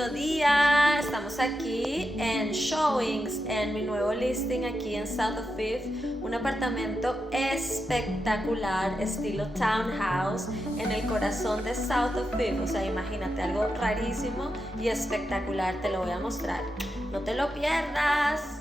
lindo día. Estamos aquí en Showings, en mi nuevo listing aquí en South of Fifth. Un apartamento espectacular, estilo townhouse, en el corazón de South of Fifth. O sea, imagínate, algo rarísimo y espectacular. Te lo voy a mostrar. No te lo pierdas.